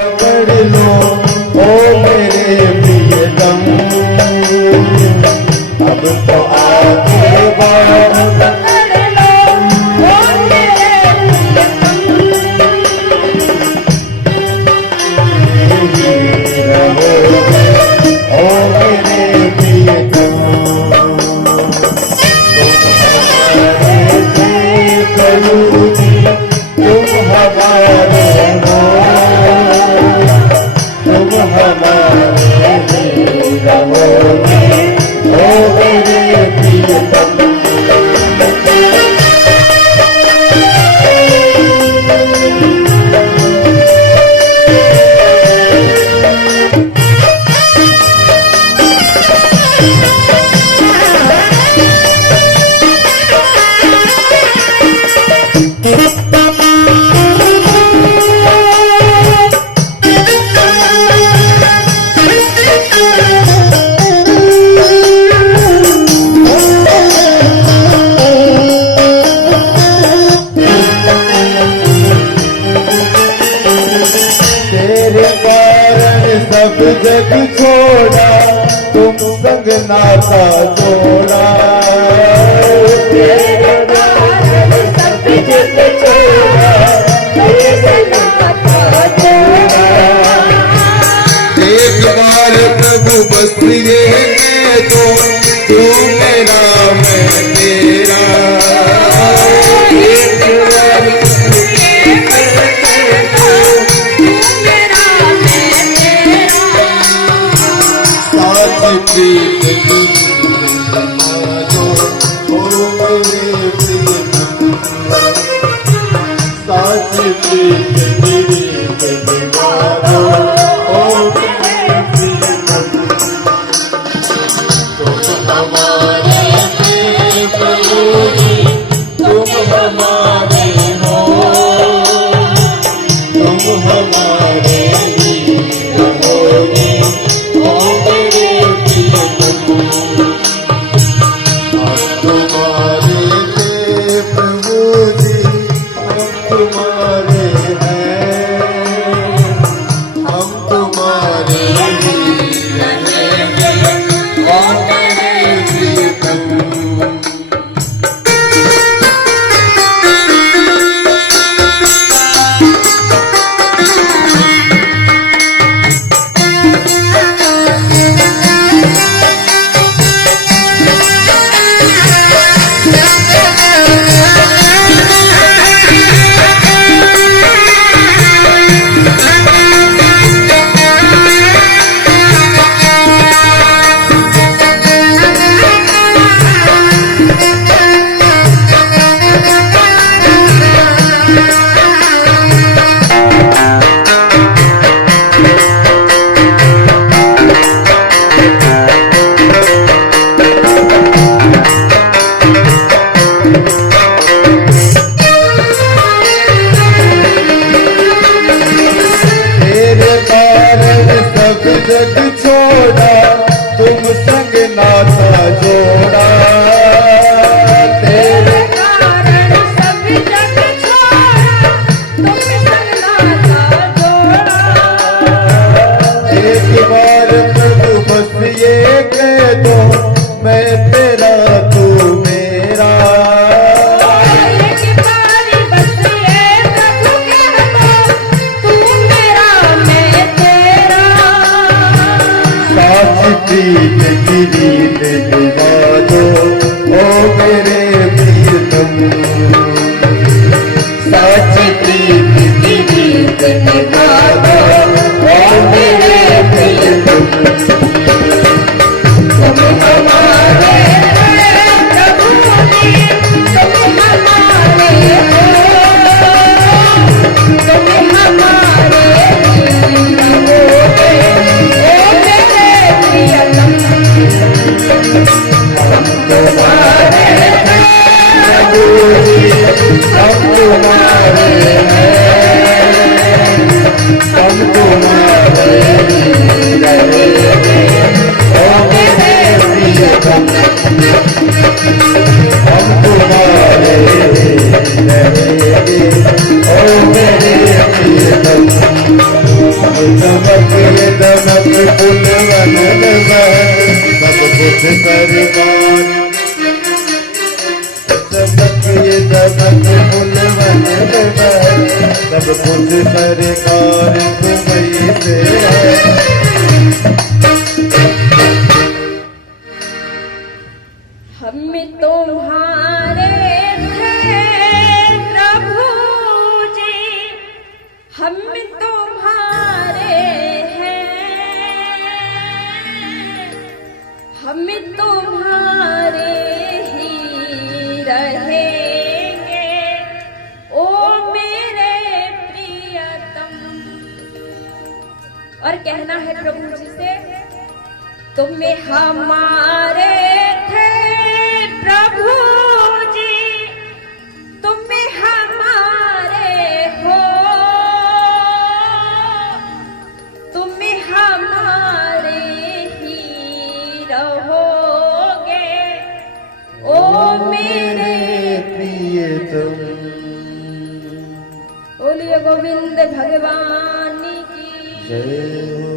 पकड़ लो ओ मेरे प्रियतम, अब तो आके बाहों पकड़ लो ओ मेरे प्रियतम, रहोगे ओ मेरे प्रियतम, तुम हमारे हो, तुम हमारे रहोगे ओ मेरे प्रियतम। सब जग छोड़ा तुम संग नाता जोड़ा, तेरे कारण सब जग छोड़ा तुम नाता जोड़ा। एक बार प्रभु बस ये कह दो, तू मेरा मैं तेरा, एक बार ये कह दो, तू मेरा मैं तेरा, साथ प्रीत की दो ओ मेरे प्रियतम, साथ प्रीत तेरी दो ओ मेरे प्रियतम, तुम हमारे थे प्रभु जी, तुम हमारे हो, तुम हमारे ही रहोगे ओ मेरे प्रियतम, हम तुम्हारे थे प्रभु जी, हम तुम्हारे हैं, हम तुम्हारे ही रहेंगे ओ मेरे प्रियतम। सब जग छोड़ा तुम संग नाता जोड़ा, तेरे कारण सब जग छोड़ा तुम संग नाता जोड़ा। एक बार प्रभु बस ये कह दो, मैं तेरा तू मेरा, एक बार बस ये प्रभु कह दो, तू मेरा मैं तेरा, साथ प्रीत की रीत निभा दो ओ मेरे प्रियतम, साथ प्रीत की रीत निभा दो ओ मेरे प्रियतम, तुम हमारे प्रभु जी, तुम हमारे हो, तुम हमारे रहोगे ओ मेरे प्रियतम, हम तुम्हारे प्रभु जी, हम तुम्हारे हैं, हम तुम्हारे रहेंगे ओ मेरे प्रियतम, हम तुम्हारे रहेंगे ओ मेरे प्रियतम। दमक ये दमक फूल वन सब कुछ परिवार दमक ये दमक फूल वन सब कुछ सरकार तुम्हीं से है। हम तुम्हारे थे प्रभु जी, हम तुम्हारे हैं, हम तुम्हारे ही रहेंगे ओ मेरे प्रियतम। और कहना है प्रभु जी से, तुम्हें हमारे थे प्रभु जी, तुम्हें हमारे हो, तुम्हें हमारे ही रहोगे ओ मेरे प्रियतम। बोलिए गोविंद भगवान की जय हो।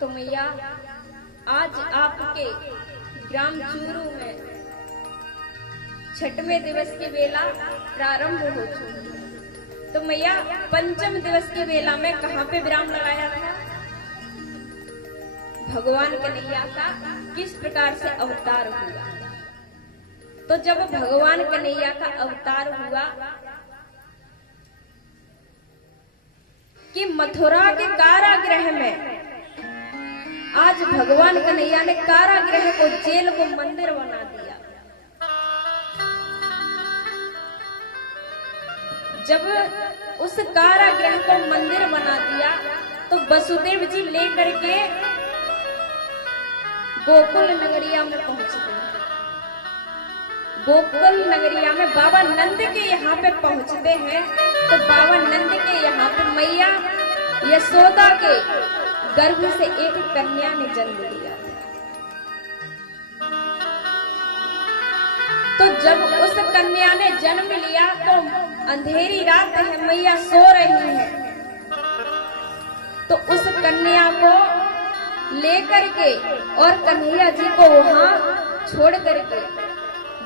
तो मैया आज आपके ग्राम चूरू में छठवें दिवस की वेला प्रारंभ हो चुकी। तो मैया पंचम दिवस की वेला में कहाँ पे विराम लगाया था? भगवान कन्हैया का किस प्रकार से अवतार हुआ? तो जब भगवान कन्हैया का अवतार हुआ कि मथुरा के कारागृह में आज भगवान कन्हैया ने कारागृह को, जेल को मंदिर बना दिया। जब उस कारागृह को मंदिर बना दिया तो वसुदेव जी लेकर के गोकुल नगरिया में पहुंच गए। गोकुल नगरिया में बाबा नंद के यहाँ पे पहुंचते हैं तो बाबा नंद के यहाँ पे मैया यशोदा के गर्भ से एक कन्या ने जन्म लिया। तो जब उस कन्या ने जन्म लिया तो अंधेरी रात है, मैया सो रही है, तो उस कन्या को लेकर के और कन्हैया जी को वहां छोड़ करके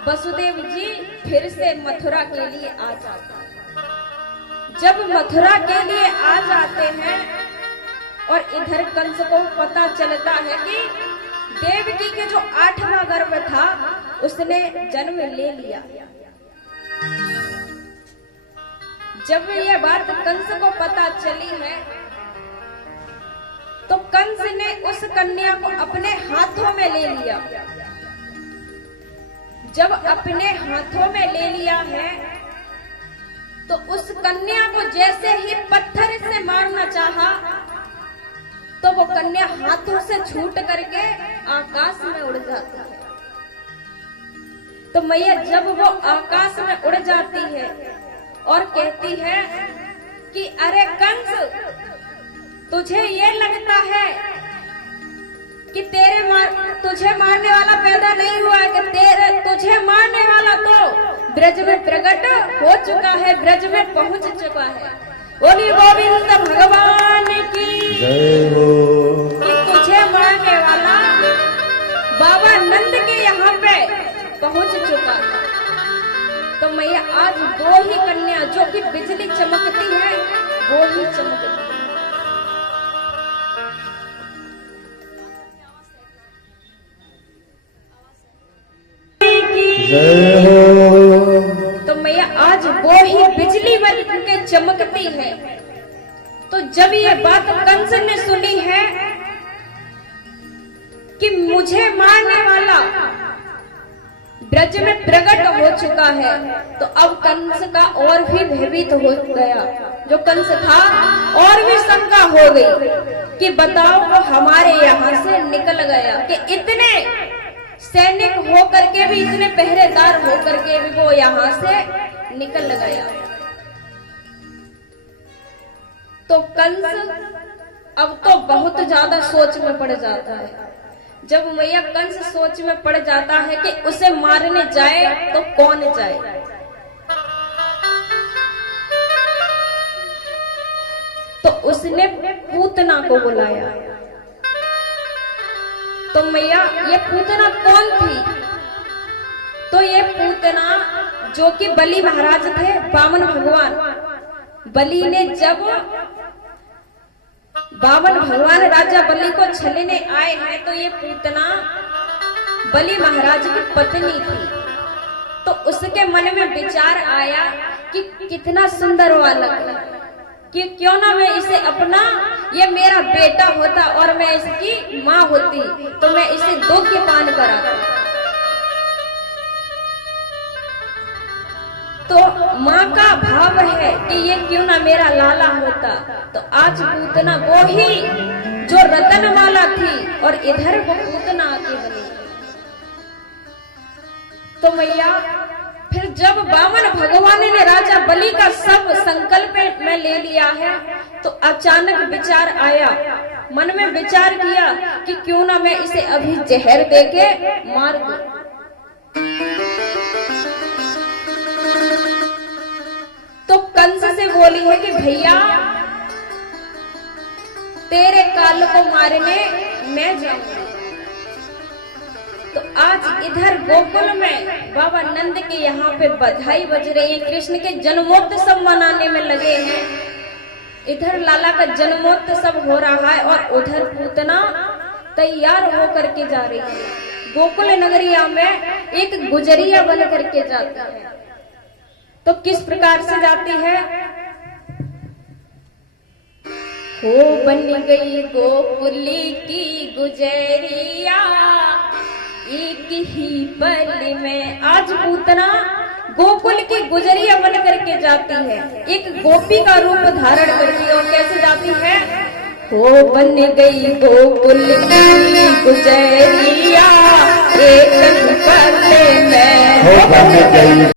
वसुदेव जी फिर से मथुरा के लिए आ जाते हैं। जब मथुरा के लिए आ जाते हैं और इधर कंस को पता चलता है कि देवकी के जो 8वां गर्भ था उसने जन्म ले लिया। जब यह बात कंस को पता चली है तो कंस ने उस कन्या को अपने हाथों में ले लिया। जब अपने हाथों में ले लिया है तो उस कन्या को जैसे ही पत्थर से मारना चाहा तो वो कन्या हाथों से छूट करके आकाश में उड़ जाती है। तो मैया जब वो आकाश में उड़ जाती है और कहती है कि अरे कंस, तुझे ये लगता है कि तुझे मारने वाला पैदा नहीं हुआ है, कि तुझे मारने वाला तो ब्रज में प्रकट हो चुका है, ब्रज में पहुंच चुका है। बोली गोविंद भगवान की जय हो। कि तुझे मारने वाला बाबा नंद के यहाँ पे पहुंच चुका है। तो मैया आज दो ही कन्या जो कि बिजली चमकती है वो ही चमकती है। जय हो। तो मैया आज वो ही बिजली बन के चमकती है। तो जब ये बात कंस ने सुनी है कि मुझे मारने वाला ब्रज में प्रकट हो चुका है, तो अब कंस का और भी भयभीत हो गया। जो कंस था और भी शंका हो गई कि बताओ वो हमारे यहाँ से निकल गया, कि इतने सैनिक होकर के भी, इतने पहरेदार होकर के भी वो यहाँ से निकल गया। तो कंस अब तो बहुत ज्यादा सोच में पड़ जाता है। जब मैया कंस सोच में पड़ जाता है कि उसे मारने जाए तो कौन जाए, तो उसने पूतना को बुलाया। तो मैया ये पूतना कौन थी? तो ये पूतना जो कि बलि महाराज थे, बामन भगवान। बलि ने जब बामन भगवान राजा बलि को छलने आए हैं, तो ये पूतना बलि महाराज की पत्नी थी। तो उसके मन में विचार आया कि कितना सुंदर बालक है, कि क्यों ना मैं इसे अपना, ये मेरा बेटा होता और मैं इसकी माँ होती तो मैं इसे दो के पान कराता। तो माँ का भाव है कि ये क्यों ना मेरा लाला होता। तो आज पूतना वो ही जो रतनमाला थी और इधर वो पूतना आके बनी। तो मैया फिर जब बामन भगवान ने राजा बलि का सब संकल्प में ले लिया है, तो अचानक विचार आया, मन में विचार किया कि क्यों ना मैं इसे अभी जहर देके मार दूं। तो कंस से बोली है कि भैया तेरे काल को मारने मैं जाऊंगी। तो आज इधर गोकुल में बाबा नंद के यहाँ पे बधाई बज रही है, कृष्ण के जन्मोत्सव मनाने में लगे हैं। इधर लाला का जन्मोत्सव हो रहा है और उधर पूतना तैयार होकर के जा रही है। गोकुल नगरिया में एक गुजरिया बन करके जाती है। तो किस प्रकार से जाती है? हो बन गई गोकुली की गुजरिया एक ही पल में। आज पूतना गोकुल की गुजरिया बन करके जाती है, एक गोपी का रूप धारण करके। और कैसे जाती है? हो बन गई गोकुल की गुजरिया एक ही पल में।